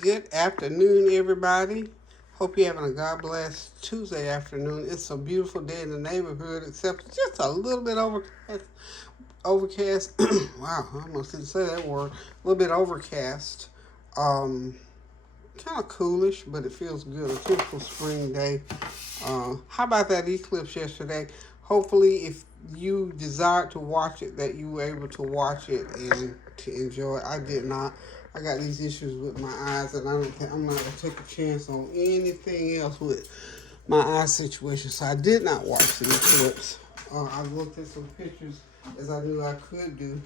Good afternoon, everybody. Hope you're having a God bless Tuesday afternoon. It's a beautiful day in the neighborhood, except it's just a little bit overcast. Wow, I almost didn't say that word. A little bit overcast. Kind of coolish, but it feels good. A typical spring day. How about that eclipse yesterday? Hopefully, if you desired to watch it, that you were able to watch it and to enjoy it. I did not. I got these issues with my eyes, and I'm not gonna take a chance on anything else with my eye situation. So I did not watch the eclipse. I looked at some pictures as I knew I could do.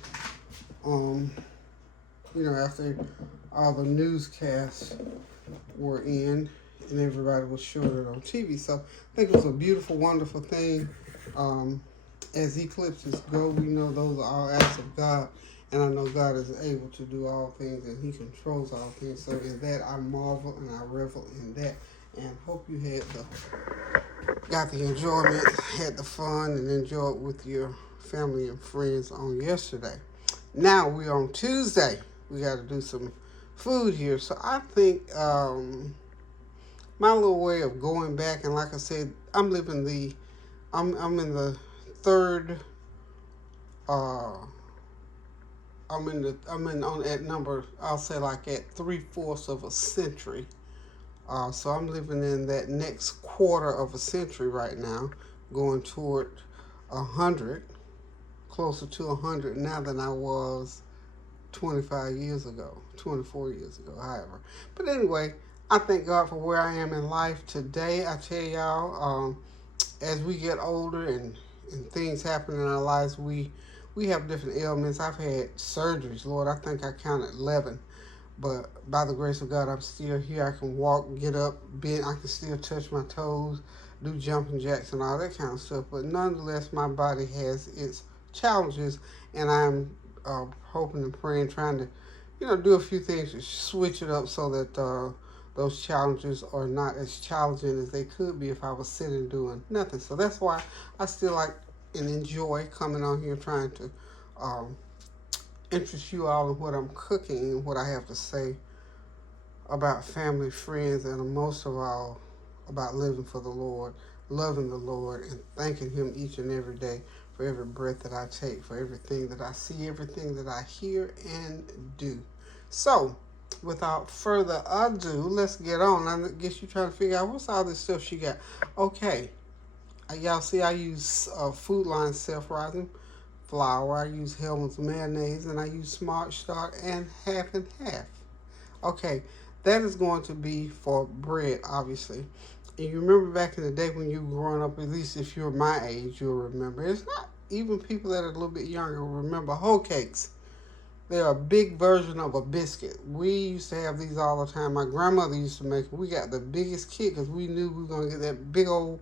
Um, after all the newscasts were in and everybody was showing it on TV. So I think it was a beautiful, wonderful thing. As eclipses go, we know those are all acts of God. And I know God is able to do all things and He controls all things. So in that, I marvel and I revel in that. And hope you got the enjoyment, had the fun, and enjoyed with your family and friends on yesterday. Now we're on Tuesday. We got to do some food here. So I think my little way of going back, and like I said, I'm in the third. At number, I'll say like at 3/4 of a century. So I'm living in that next quarter of a century right now, going toward 100, closer to 100 now than I was 25 years ago, 24 years ago, however. But anyway, I thank God for where I am in life today. I tell y'all, as we get older and things happen in our lives, we have different ailments. I've had surgeries, Lord. I think I counted 11. But by the grace of God, I'm still here. I can walk, get up, bend. I can still touch my toes, do jumping jacks and all that kind of stuff. But nonetheless, my body has its challenges, and I'm hoping and praying, trying to, do a few things to switch it up so that those challenges are not as challenging as they could be if I was sitting doing nothing. So that's why I still like and enjoy coming on here trying to interest you all in what I'm cooking and what I have to say about family, friends, and most of all about living for the Lord, loving the Lord, and thanking Him each and every day for every breath that I take, for everything that I see, everything that I hear and do. So, without further ado, let's get on. I guess you're trying to figure out what's all this stuff she got. Okay, y'all see I use Food Line self-rising flour. I use Hellman's mayonnaise, and I use Smart Start and half and half. Okay, that is going to be for bread, obviously. And you remember back in the day when you were growing up, at least if you're my age, you'll remember. It's not even people that are a little bit younger will remember Hoecakes. They're a big version of a biscuit. We used to have these all the time. My grandmother used to make them. We got the biggest kit because we knew we were going to get that big old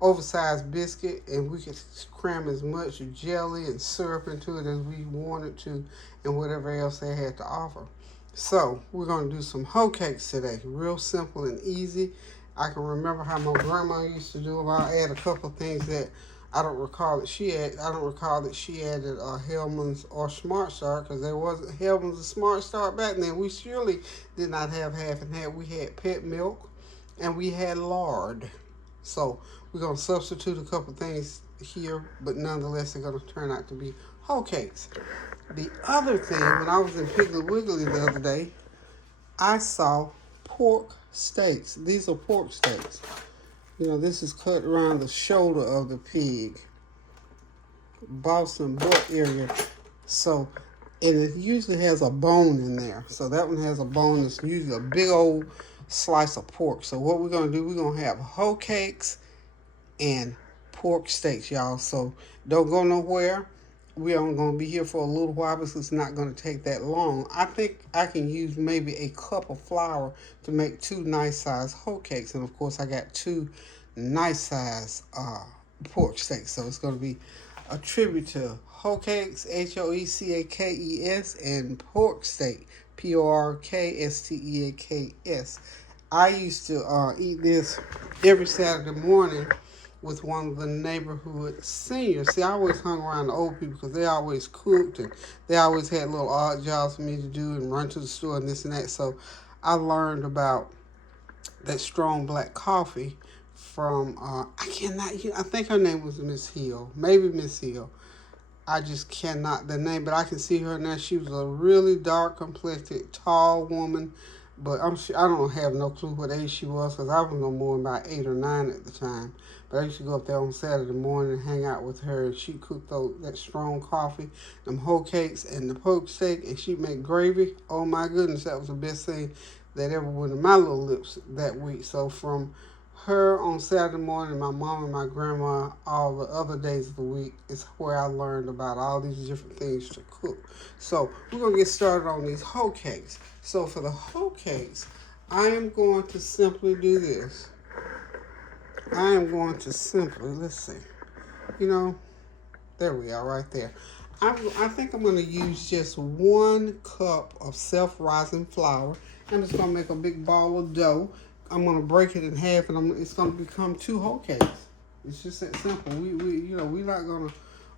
oversized biscuit, and we could cram as much jelly and syrup into it as we wanted to, and whatever else they had to offer. So we're going to do some Hoecakes today. Real simple and easy. I can remember how my grandma used to do them. I'll add a couple of things that I don't recall that she added. I don't recall that she added Hellman's or Smart Start, because there wasn't Hellman's or Smart Start back then. We surely did not have half and half. We had pet milk and we had lard. So we're going to substitute a couple things here, but nonetheless, they're going to turn out to be Hoecakes. The other thing, when I was in Piggly Wiggly the other day, I saw pork steaks. These are pork steaks. This is cut around the shoulder of the pig, Boston butt area. So, and it usually has a bone in there. So that one has a bone. It's usually a big old slice of pork. So what we're going to do, we're going to have Hoecakes and pork steaks, y'all. So don't go nowhere. We are going to be here for a little while because it's not going to take that long. I think I can use maybe a cup of flour to make 2 nice size Hoecakes. And of course, I got 2 nice size pork steaks. So it's going to be a tribute to Hoecakes, Hoecakes, and pork steak, Porksteaks. I used to eat this every Saturday morning with one of the neighborhood seniors. See, I always hung around the old people because they always cooked and they always had little odd jobs for me to do and run to the store and this and that. So I learned about that strong black coffee from, I think her name was Miss Hill. Maybe Miss Hill. I just cannot the name, but I can see her now. She was a really dark complected, tall woman, but I don't have no clue what age she was because I was no more than about 8 or 9 at the time. But I used to go up there on Saturday morning and hang out with her, and she cooked that strong coffee, them Hoecakes and the Pok Steak, and she made gravy. Oh my goodness, that was the best thing that ever went in my little lips that week. So from her on Saturday morning, my mom and my grandma all the other days of the week is where I learned about all these different things to cook. So we're going to get started on these Hoecakes. So for the Hoecakes, I am going to simply do this. I am going to simply, let's see, there we are right there. I think I'm going to use just 1 cup of self-rising flour. I'm just going to make a big ball of dough. I'm going to break it in half, and it's going to become 2 Hoecakes. It's just that simple. We're not going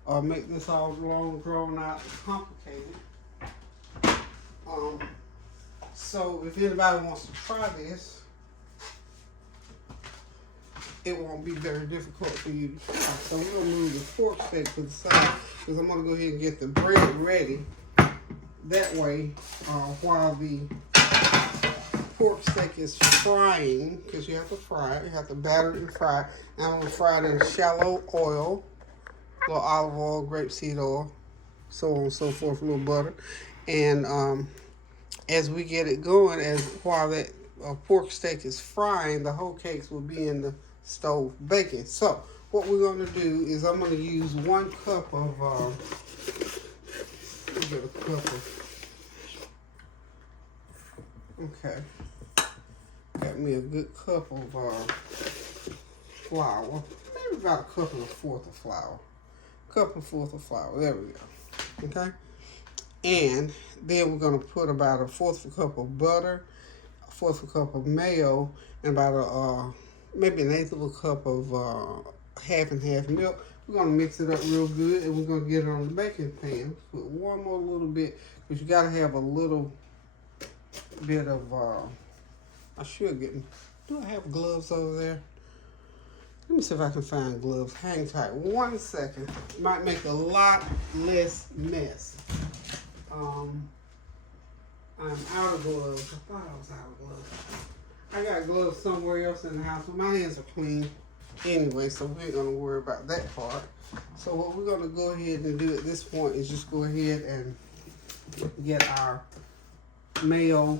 to make this all long, drawn out, complicated. So if anybody wants to try this, it won't be very difficult for you to try. So we're going to move the pork steak to the side because I'm going to go ahead and get the bread ready. That way, while the pork steak is frying, because you have to fry it, you have to batter it and fry it. And I'm going to fry it in shallow oil, a little olive oil, grapeseed oil, so on and so forth, a little butter. And as we get it going, while that pork steak is frying, the Hoecakes will be in the stove baking. So what we're going to do is I'm going to use 1 cup of okay, got me a good cup of flour, maybe about 1 1/4 of flour, 1 1/4 of flour, there we go. Okay, and then we're going to put about 1/4 cup of butter, 1/4 cup of mayo, and about maybe 1/8 cup of half and half milk. We're going to mix it up real good, and we're going to get it on the baking pan. Put one more little bit, because you got to have a little bit of, do I have gloves over there? Let me see if I can find gloves. Hang tight 1 second. Might make a lot less mess. I'm out of gloves. I thought I was out of gloves. I got gloves somewhere else in the house, but my hands are clean anyway, so we ain't going to worry about that part. So what we're going to go ahead and do at this point is just go ahead and get our mayo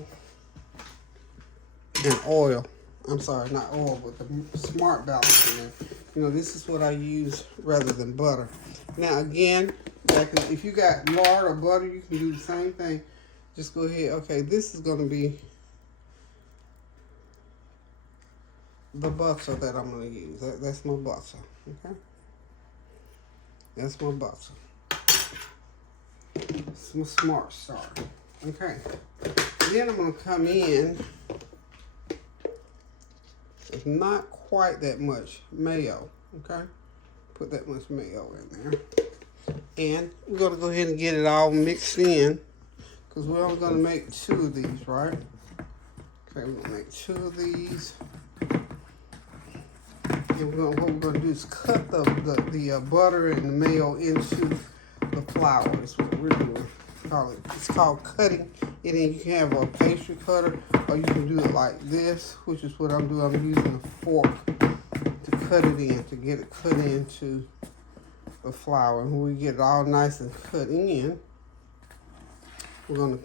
and oil. I'm sorry, not oil, but the smart balance in there. This is what I use rather than butter. Now again, if you got lard or butter, you can do the same thing. Just go ahead. Okay, this is going to be the butter that I'm going to use. That's my butter. Okay, that's my butter. It's my smart start. Okay, then I'm going to come in. It's not quite that much mayo. Okay, put that much mayo in there, and we're going to go ahead and get it all mixed in, because we're only going to make 2 of these, right? Okay, we're going to make 2 of these. And what we're going to do is cut the butter and the mayo into the flour. That's what we're doing. It's called cutting it in. You can have a pastry cutter, or you can do it like this, which is what I'm doing. I'm using a fork to cut it in, to get it cut into the flour. And when we get it all nice and cut in, we're going to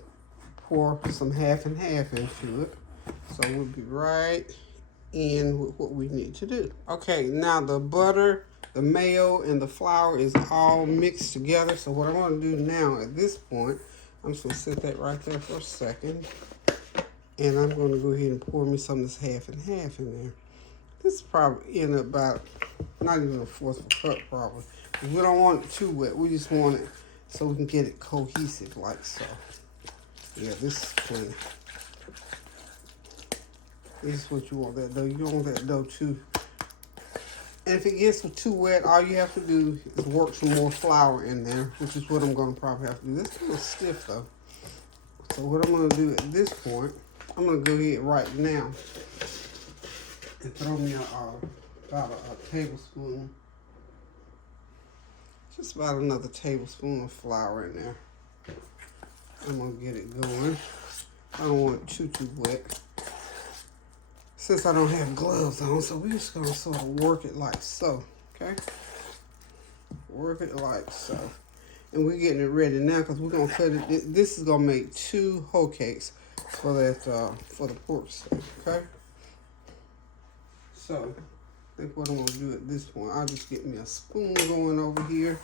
pour some half and half into it. So we'll be right in with what we need to do. Okay, now the butter, the mayo, and the flour is all mixed together. So what I'm going to do now at this point, I'm just going to set that right there for a second. And I'm going to go ahead and pour me some of this half and half in there. This is probably in about, not even 1/4 of a cup probably. We don't want it too wet. We just want it so we can get it cohesive like so. Yeah, this is plenty. This is what you want that dough. You don't want that dough too. And if it gets too wet, all you have to do is work some more flour in there, which is what I'm going to probably have to do. This is a little stiff though. So what I'm going to do at this point, I'm gonna go ahead right now and throw me about a tablespoon, just about another tablespoon of flour in there. I'm gonna get it going. I don't want it too wet. Since I don't have gloves on, so we're just gonna sort of work it like so, okay? Work it like so. And we're getting it ready now because we're gonna cut it. This is gonna make 2 hoe cakes for that for the pork steak, okay? So I think what I'm gonna do at this point, I'll just get me a spoon going over here.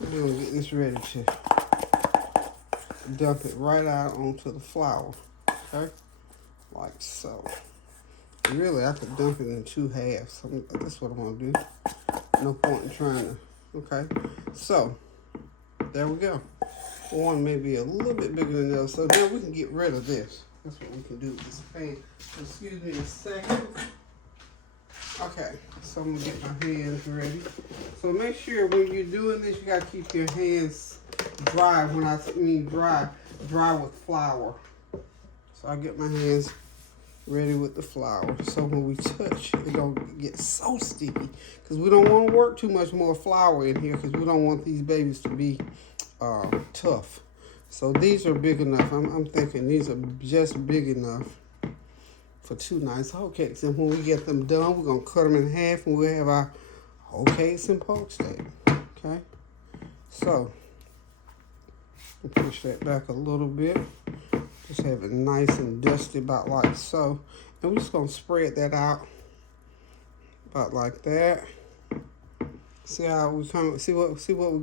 We're gonna get this ready to dump it right out onto the flour, okay? Like so. Really, I could dump it in 2 halves. So that's what I'm gonna do. No point in trying to, okay? So, there we go. One may be a little bit bigger than the other. So now we can get rid of this. That's what we can do with this pan. Excuse me a second. Okay, so I'm gonna get my hands ready. So make sure when you're doing this, you gotta keep your hands dry. When I mean dry with flour. So I get my hands ready with the flour. So when we touch, it don't get so sticky. Because we don't want to work too much more flour in here because we don't want these babies to be tough. So these are big enough. I'm thinking these are just big enough for 2 nice hoe cakes. And when we get them done, we're going to cut them in half and we'll have our hoe cakes and pork steak. Okay? So, push that back a little bit. Just have it nice and dusty about like so. And we're just going to spread that out about like that. See how we come, see where we're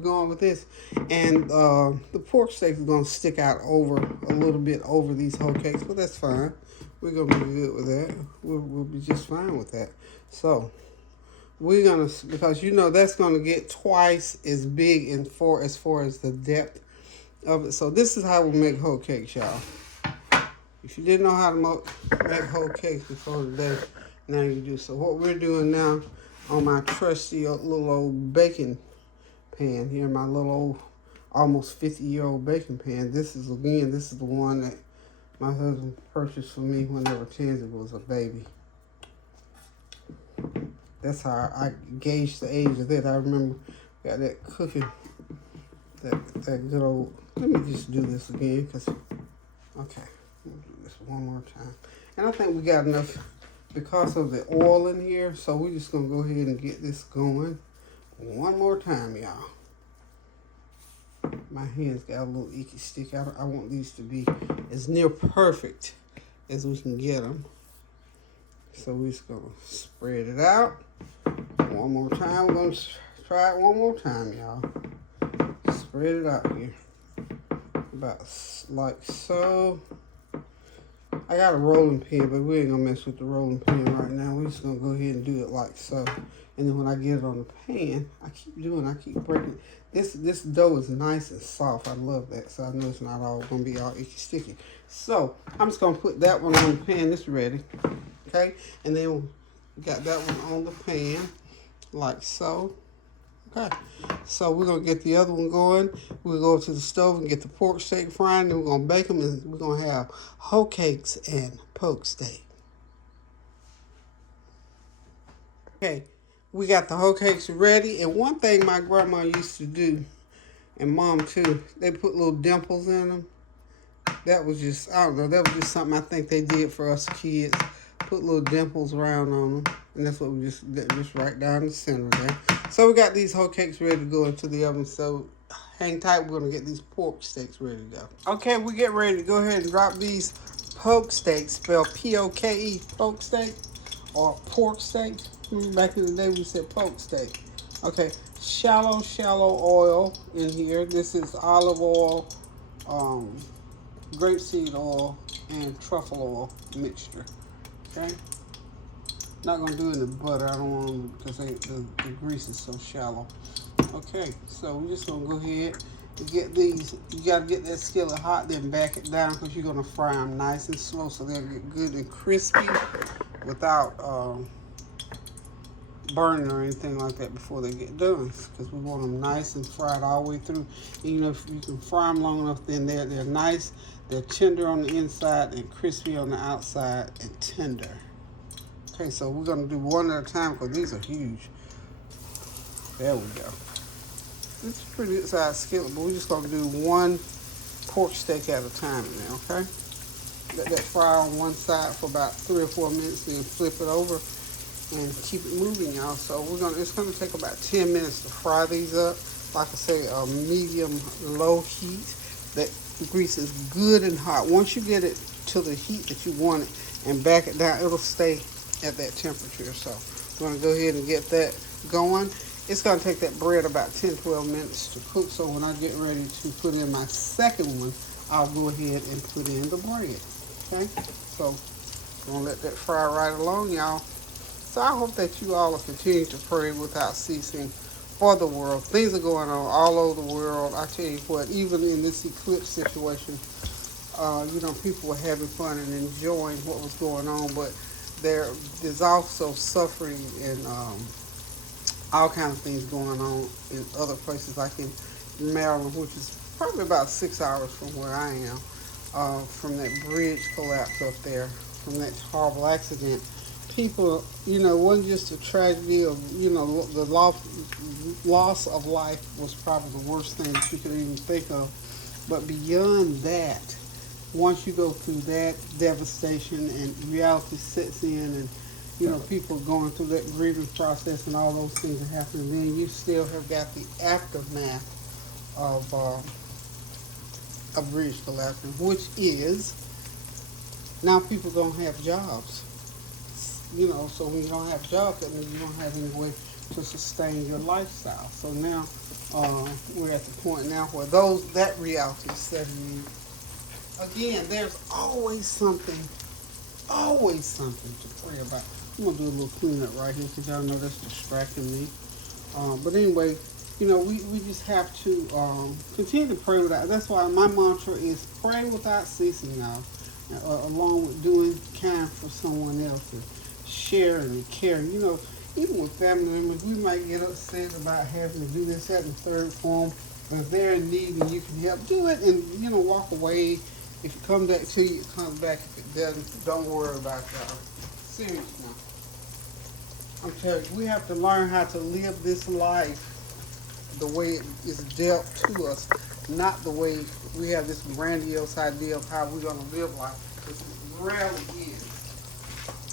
going with this. And the pork steak is going to stick out over a little bit over these hoe cakes, but that's fine. We're going to be good with that. We'll be just fine with that. So we're going to, because you know that's going to get twice as big and as far as the depth of it. So this is how we make hoe cakes, y'all. If you didn't know how to make hoe cakes before today, now you do. So what we're doing now on my trusty little old baking pan here, my little old almost 50-year-old baking pan. This is the one that my husband purchased for me whenever Tansy was a baby. That's how I gauged the age of that. I remember got that cooking, that good old. Let me just do this again, because, okay, we'll do this one more time. And I think we got enough because of the oil in here, so we're just going to go ahead and get this going one more time, y'all. My hands got a little icky stick. I want these to be as near perfect as we can get them. So we're just going to spread it out one more time. We're going to try it one more time, y'all. Spread it out here. About like so. I got a rolling pin, but we ain't gonna mess with the rolling pin right now. We're just gonna go ahead and do it like so. And then when I get it on the pan, I keep breaking. This dough is nice and soft. I love that. So I know it's not all gonna be all icky sticky. So I'm just gonna put that one on the pan. It's ready. Okay? And then we got that one on the pan like so. Okay, so we're going to get the other one going. We'll go to the stove and get the pork steak frying. Then we're going to bake them, and we're going to have hoe cakes and pork steak. Okay, we got the hoe cakes ready. And one thing my grandma used to do, and mom too, they put little dimples in them. That was just, I don't know, that was just something I think they did for us kids. Put little dimples around on them. And that's what we just right down the center there. So we got these hoe cakes ready to go into the oven. So hang tight. We're going to get these pork steaks ready to go. Okay, we get ready to go ahead and drop these poke steaks, spelled P-O-K-E, poke steak, or pork steak. Back in the day, we said poke steak. Okay, shallow oil in here. This is olive oil, grapeseed oil, and truffle oil mixture. Okay? Not going to do it in the butter. I don't want them because the grease is so shallow. Okay, so we're just going to go ahead and get these. You got to get that skillet hot, then back it down because you're going to fry them nice and slow so they'll get good and crispy without burning or anything like that before they get done, because we want them nice and fried all the way through. And, if you can fry them long enough, then they're nice, they're tender on the inside and crispy on the outside and tender. Okay, so we're going to do one at a time because these are huge. There we go. It's a pretty good sized skillet, but we're just going to do one pork steak at a time now, okay? Let that fry on one side for about 3 or 4 minutes, then flip it over and keep it moving, y'all. So it's gonna take about 10 minutes to fry these up. Like I say, a medium low heat. That grease is good and hot. Once you get it to the heat that you want it and back it down, it'll stay at that temperature. So I'm gonna go ahead and get that going. It's gonna take that bread about 10-12 minutes to cook. So when I get ready to put in my second one, I'll go ahead and put in the bread. Okay, so I'm gonna let that fry right along, y'all. So I hope that you all will continue to pray without ceasing for the world. Things are going on all over the world. I tell you what, even in this eclipse situation, people were having fun and enjoying what was going on, but there's also suffering and all kinds of things going on in other places, like in Maryland, which is probably about 6 hours from where I am, from that bridge collapse up there, from that horrible accident. People, it wasn't just a tragedy of, the loss of life was probably the worst thing that you could even think of. But beyond that, once you go through that devastation and reality sets in and, people going through that grieving process and all those things are happening, then you still have got the aftermath of a bridge collapsing, which is now people don't have jobs. So when you don't have jobs, that means you don't have any way to sustain your lifestyle. So now we're at the point now where that reality is setting in. Again, there's always something to pray about. I'm gonna do a little cleanup right here because y'all know that's distracting me. But anyway, we just have to continue to pray without. That's why my mantra is pray without ceasing now, along with doing kind for someone else and sharing and caring. Even with family members, we might get upset about having to do this, that, and the third form. But if they're in need and you can help, do it and walk away. If it comes back to you, it comes back. If it doesn't, don't worry about that. Seriously now. I'm telling you, we have to learn how to live this life the way it is dealt to us, not the way we have this grandiose idea of how we're going to live life. Because it rarely is.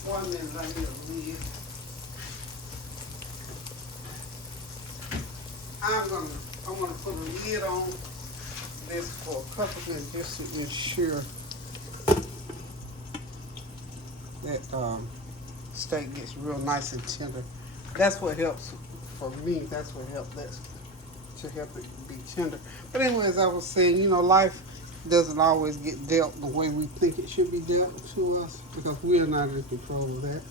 1 minute, I need a lid. I'm gonna put a lid on this for a couple minutes just to ensure that steak gets real nice and tender. That's what helps for me. That's what helps to help it be tender. But anyway, as I was saying, life doesn't always get dealt the way we think it should be dealt to us because we are not in control of that.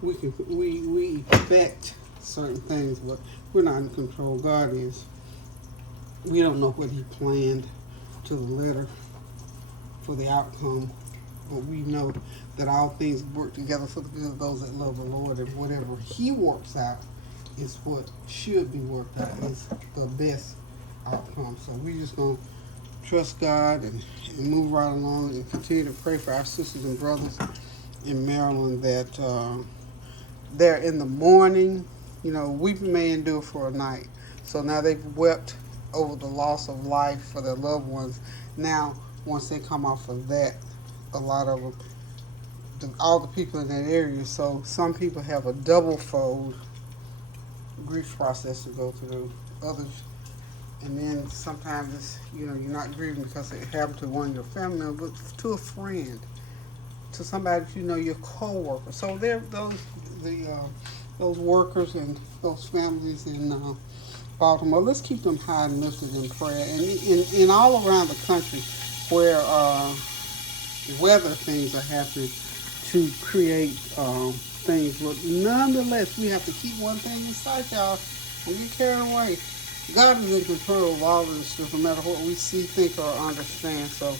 We expect certain things, but we're not in control. God is. We don't know what He planned to the letter for the outcome, but we know that all things work together for the good of those that love the Lord, and whatever He works out is what should be worked out, is the best outcome. So we're just going to trust God and move right along and continue to pray for our sisters and brothers in Maryland that they're in the morning. Weeping may endure for a night. So now they've wept over the loss of life for their loved ones. Now, once they come off of that, a lot of them, all the people in that area, so some people have a double-fold grief process to go through. Others, and then sometimes it's, you're not grieving because it happened to one of your family members, but to a friend, to somebody that your co-worker. So they're those workers and those families in Baltimore. Let's keep them high and lifted in prayer. And in all around the country where weather things are happening to create things, but nonetheless, we have to keep one thing in sight, y'all. Don't get carried away. God is in control of all of this stuff, no matter what we see, think, or understand. So,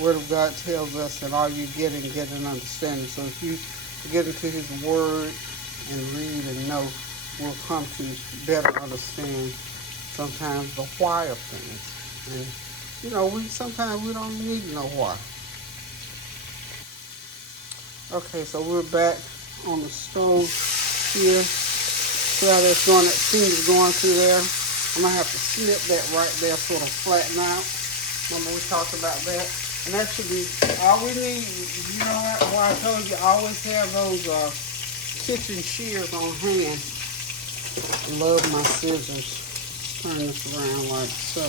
Word of God tells us that all you get and understanding. So if you get into His Word, and read and know, we'll come to better understand sometimes the why of things. And we sometimes we don't need to know why. Okay, so we're back on the stove here. See how that's going? That finger's going through there. I'm gonna have to snip that right there, sort of flatten out. Remember we talked about that, and that should be all we need. You know what? Why I told you always have those kitchen shears on hand. I love my scissors. Turn this around like so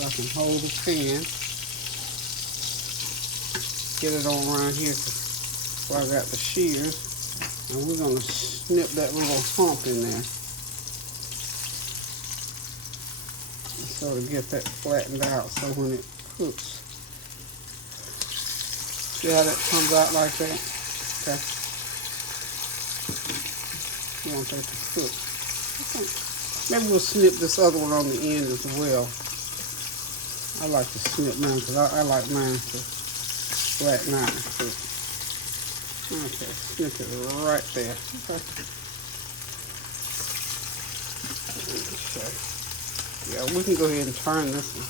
I can hold the pan. Get it on around here where I got the shears, and we're gonna snip that little hump in there. So to get that flattened out, so when it cooks, see how that comes out like that? Okay. You want that to cook. Okay. Maybe we'll snip this other one on the end as well. I like to snip mine because I like mine to flatten out and cook. Okay, snip it right there. Okay. Okay. Yeah, we can go ahead and turn this one.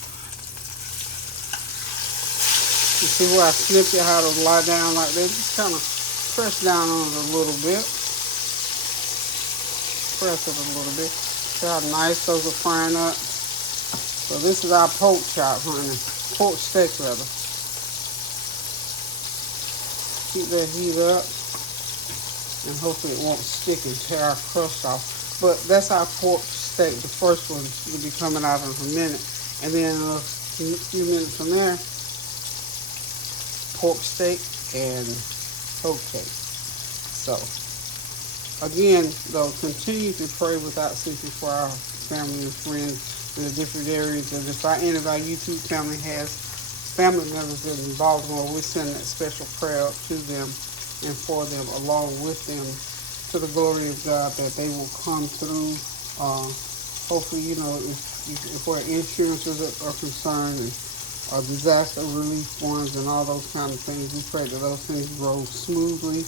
You see where I snipped it, how to lie down like that? Just kind of press down on it a little bit. Press it a little bit. See how nice those are frying up? So this is our pork chop, honey. Pork steak, rather. Keep that heat up, and hopefully it won't stick and tear our crust off. But that's our pork steak. The first one will be coming out in a minute, and then a few minutes from there, pork steak and hoecakes. So again, though, continue to pray without ceasing for our family and friends in the different areas. And if any of our YouTube family has family members that are in Baltimore, we send that special prayer up to them and for them, along with them, to the glory of God, that they will come through. Hopefully, if where insurances are concerned, and disaster relief funds and all those kind of things, we pray that those things roll smoothly,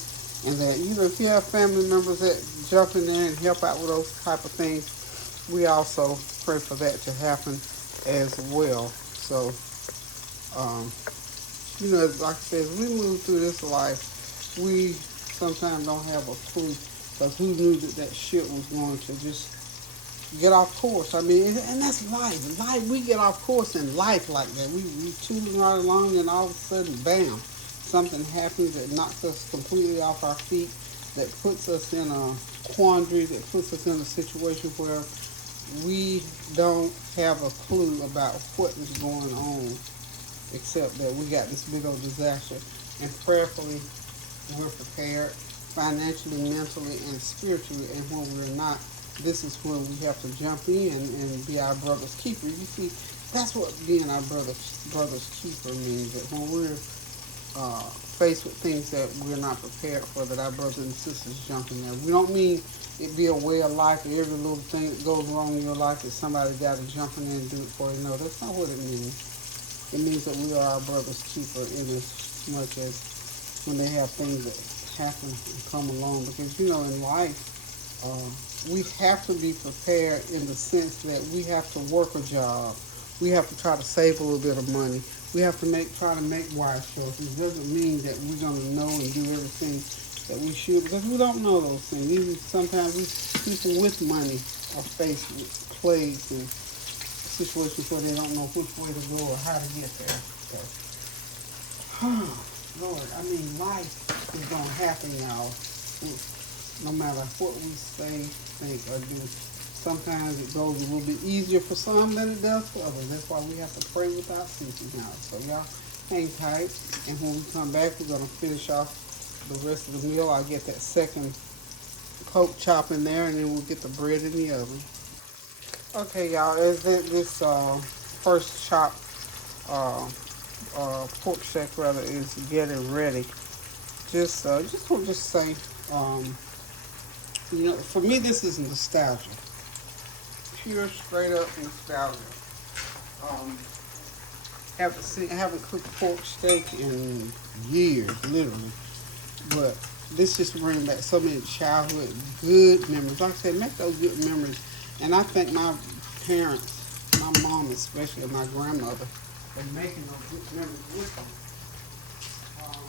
and that if you have family members that jump in there and help out with those type of things, we also pray for that to happen as well. So, like I said, as we move through this life, we sometimes don't have a clue, because who knew that ship was going to just get off course? I mean, and that's life. We get off course in life like that. We tooling right along, and all of a sudden, bam, something happens that knocks us completely off our feet, that puts us in a quandary, that puts us in a situation where we don't have a clue about what is going on, except that we got this big old disaster. And prayerfully, we're prepared financially, mentally, and spiritually. And when we're not, this is when we have to jump in and be our brother's keeper. You see, that's what being our brother's keeper means. That when we're faced with things that we're not prepared for, that our brothers and sisters jump in there. We don't mean it be a way of life, or every little thing that goes wrong in your life that somebody got to jump in there and do it for you. No, that's not what it means. It means that we are our brother's keeper in as much as when they have things that happen and come along. Because, in life, we have to be prepared in the sense that we have to work a job. We have to try to save a little bit of money. We have to try to make wise choices. It doesn't mean that we're going to know and do everything that we should, because we don't know those things. Even sometimes people with money are faced with plagues and situations where they don't know which way to go or how to get there. So, Lord, life is going to happen, y'all. No matter what we say, think, or do. Sometimes it goes a little bit easier for some than it does for others. That's why we have to pray without ceasing now. So y'all hang tight, and when we come back, we're going to finish off the rest of the meal. I'll get that second pork chop in there, and then we'll get the bread in the oven. Okay, y'all, as this first chop pork steak rather is getting ready, just want to say, for me this is nostalgia, pure straight up nostalgia. Haven't cooked pork steak in years, literally, but this just brings back so many childhood good memories. Like I said, make those good memories. And I thank my parents, my mom especially, and my grandmother, for making those good memories with me. Um,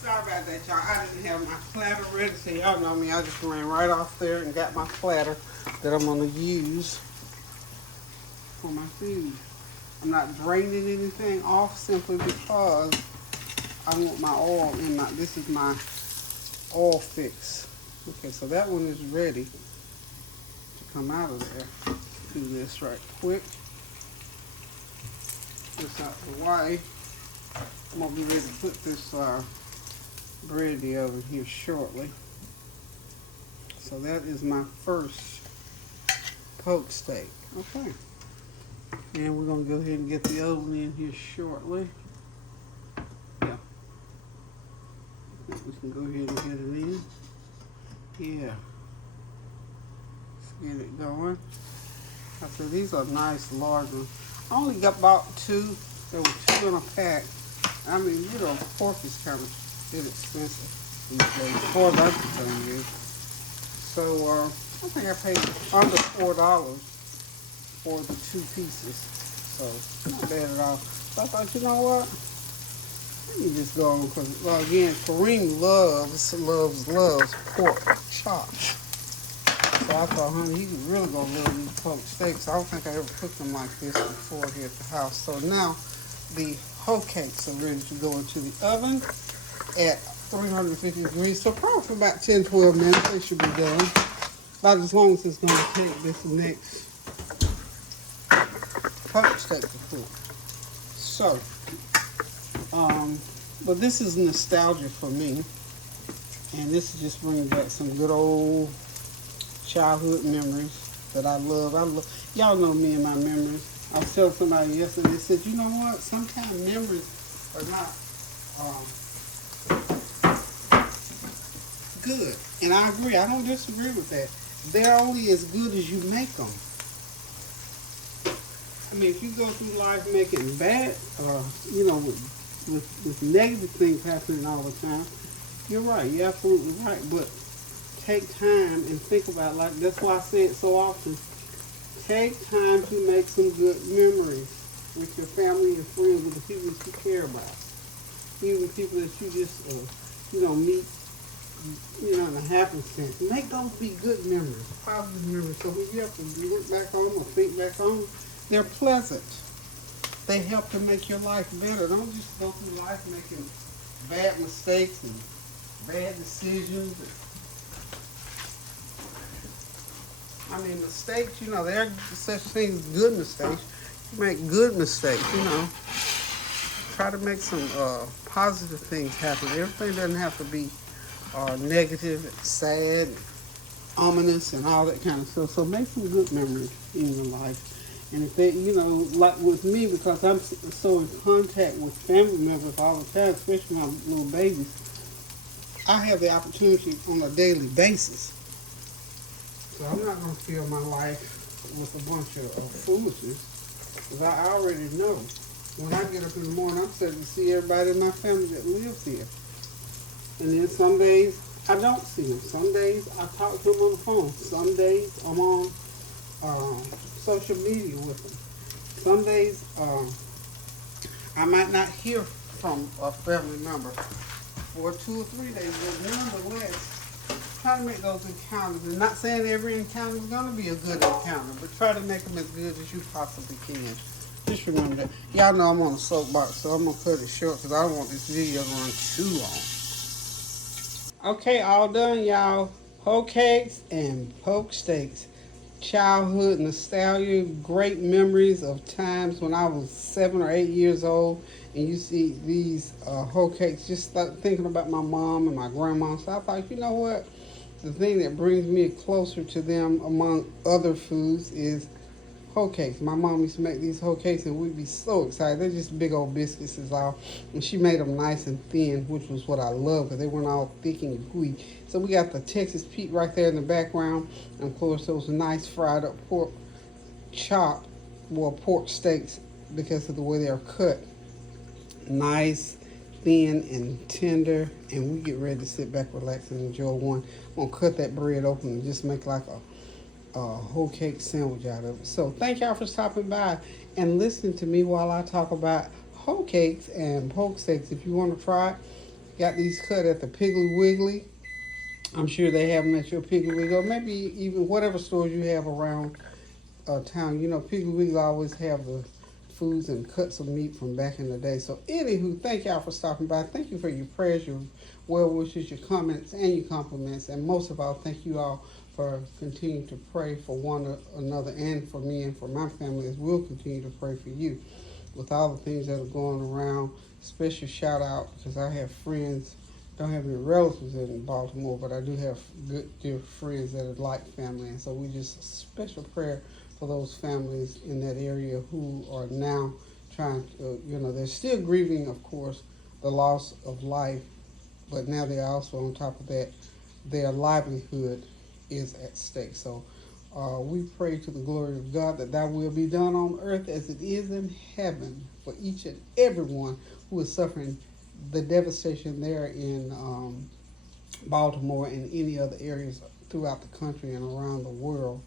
Sorry about that, y'all. I didn't have my platter ready, so y'all know me. I just ran right off there and got my platter that I'm going to use for my food. I'm not draining anything off simply because I want my oil in my, this is my oil fix. Okay, so that one is ready to come out of there. Do this right quick. This out the way. I'm going to be ready to put this bread in the oven here shortly. So that is my first Pok Steak. Okay. And we're going to go ahead and get the oven in here shortly. Yeah. We can go ahead and get it in. Yeah. Let's get it going. I said these are nice large ones. I only got about two. There were two in a pack. I mean, you know, pork is kind of inexpensive these days. $4 thing is. So I think I paid under $4 for the two pieces. So not bad at all. So I thought, you know what? Let me just go on because, well, again, Kareem loves pork chops. So I thought, honey, he was really gonna love these Pok Steaks. I don't think I ever cooked them like this before here at the house. So now the Hoecakes are ready to go into the oven at 350 degrees. So probably for about 10-12 minutes they should be done. About as long as it's gonna take this next Pok Steak to cook. So, but this is nostalgia for me, and this is just bringing back some good old childhood memories that I love. Y'all know me and my memories. I was telling somebody yesterday, they said, you know what? Sometimes memories are not good, and I agree. I don't disagree with that. They're only as good as you make them. I mean, if you go through life making bad, you know, with negative things happening all the time, you're right. You're absolutely right. But take time and think about it. Like, that's why I say it so often. Take time to make some good memories with your family and friends, with the people that you care about. Even people that you just, you know, meet, you know, in a happenstance. Make those be good memories, positive memories. So when you have to look back on them or think back on them, they're pleasant. They help to make your life better. Don't just go through life making bad mistakes and bad decisions. I mean, mistakes, you know, there are such things as good mistakes. You make good mistakes, you know. Try to make some positive things happen. Everything doesn't have to be negative, sad, ominous, and all that kind of stuff. So make some good memories in your life. And if they, you know, like with me, because I'm so in contact with family members all the time, especially my little babies, I have the opportunity on a daily basis. So I'm not going to fill my life with a bunch of foolishness, because I already know when I get up in the morning, I'm set to see everybody in my family that lives here. And then some days I don't see them. Some days I talk to them on the phone. Some days I'm on social media with them. Some days I might not hear from a family member for 2 or 3 days, but nonetheless, try to make those encounters. And not saying every encounter is going to be a good encounter, but try to make them as good as you possibly can. Just remember that. Y'all know I'm on a soapbox, so I'm going to cut it short because I don't want this video to run too long. Okay, all done, y'all. Hoecakes and Pok Steaks. Childhood nostalgia, great memories of times when I was 7 or 8 years old, and you see these Hoecakes, just start thinking about my mom and my grandma. So I thought, you know what? The thing that brings me closer to them among other foods is Hoecakes. My mom used to make these Hoecakes, and we'd be so excited. They're just big old biscuits is all. And she made them nice and thin, which was what I love because they weren't all thick and gooey. So we got the Texas Pete right there in the background. And of course, those nice fried up pork chop, well, pork steaks because of the way they're cut. Nice, thin, and tender. And we get ready to sit back, relax, and enjoy one. I'm going to cut that bread open and just make like a whole cake sandwich out of it. So thank y'all for stopping by and listening to me while I talk about whole cakes and poke steaks. If you want to try it, got these cut at the Piggly Wiggly. I'm sure they have them at your Piggly Wiggly, or maybe even whatever stores you have around town. You know, Piggly Wiggly always have the foods and cuts of meat from back in the day. So anywho, thank y'all for stopping by. Thank you for your prayers, your well wishes, your comments, and your compliments. And most of all, thank you all for continuing to pray for one another and for me and for my family, as we'll continue to pray for you. With all the things that are going around, special shout out because I have friends, don't have any relatives in Baltimore, but I do have good dear friends that are like family. And so we just special prayer for those families in that area who are now trying to, they're still grieving, of course, the loss of life, but now they're also on top of that, their livelihood is at stake. So we pray to the glory of God that thy will be done on earth as it is in heaven for each and everyone who is suffering the devastation there in Baltimore and any other areas throughout the country and around the world.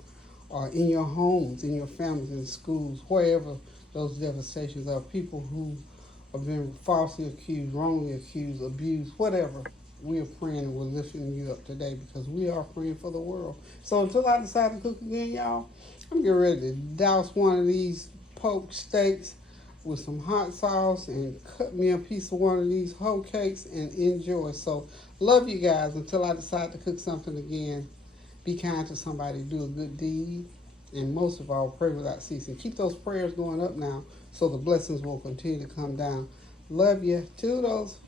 In your homes, in your families, in schools, wherever those devastations are, people who have been falsely accused, wrongly accused, abused, whatever. We are praying and we're lifting you up today because we are praying for the world. So until I decide to cook again, y'all, I'm getting ready to douse one of these poke steaks with some hot sauce and cut me a piece of one of these whole cakes and enjoy. So love you guys until I decide to cook something again. Be kind to somebody, do a good deed, and most of all, pray without ceasing. Keep those prayers going up now so the blessings will continue to come down. Love you. Toodles.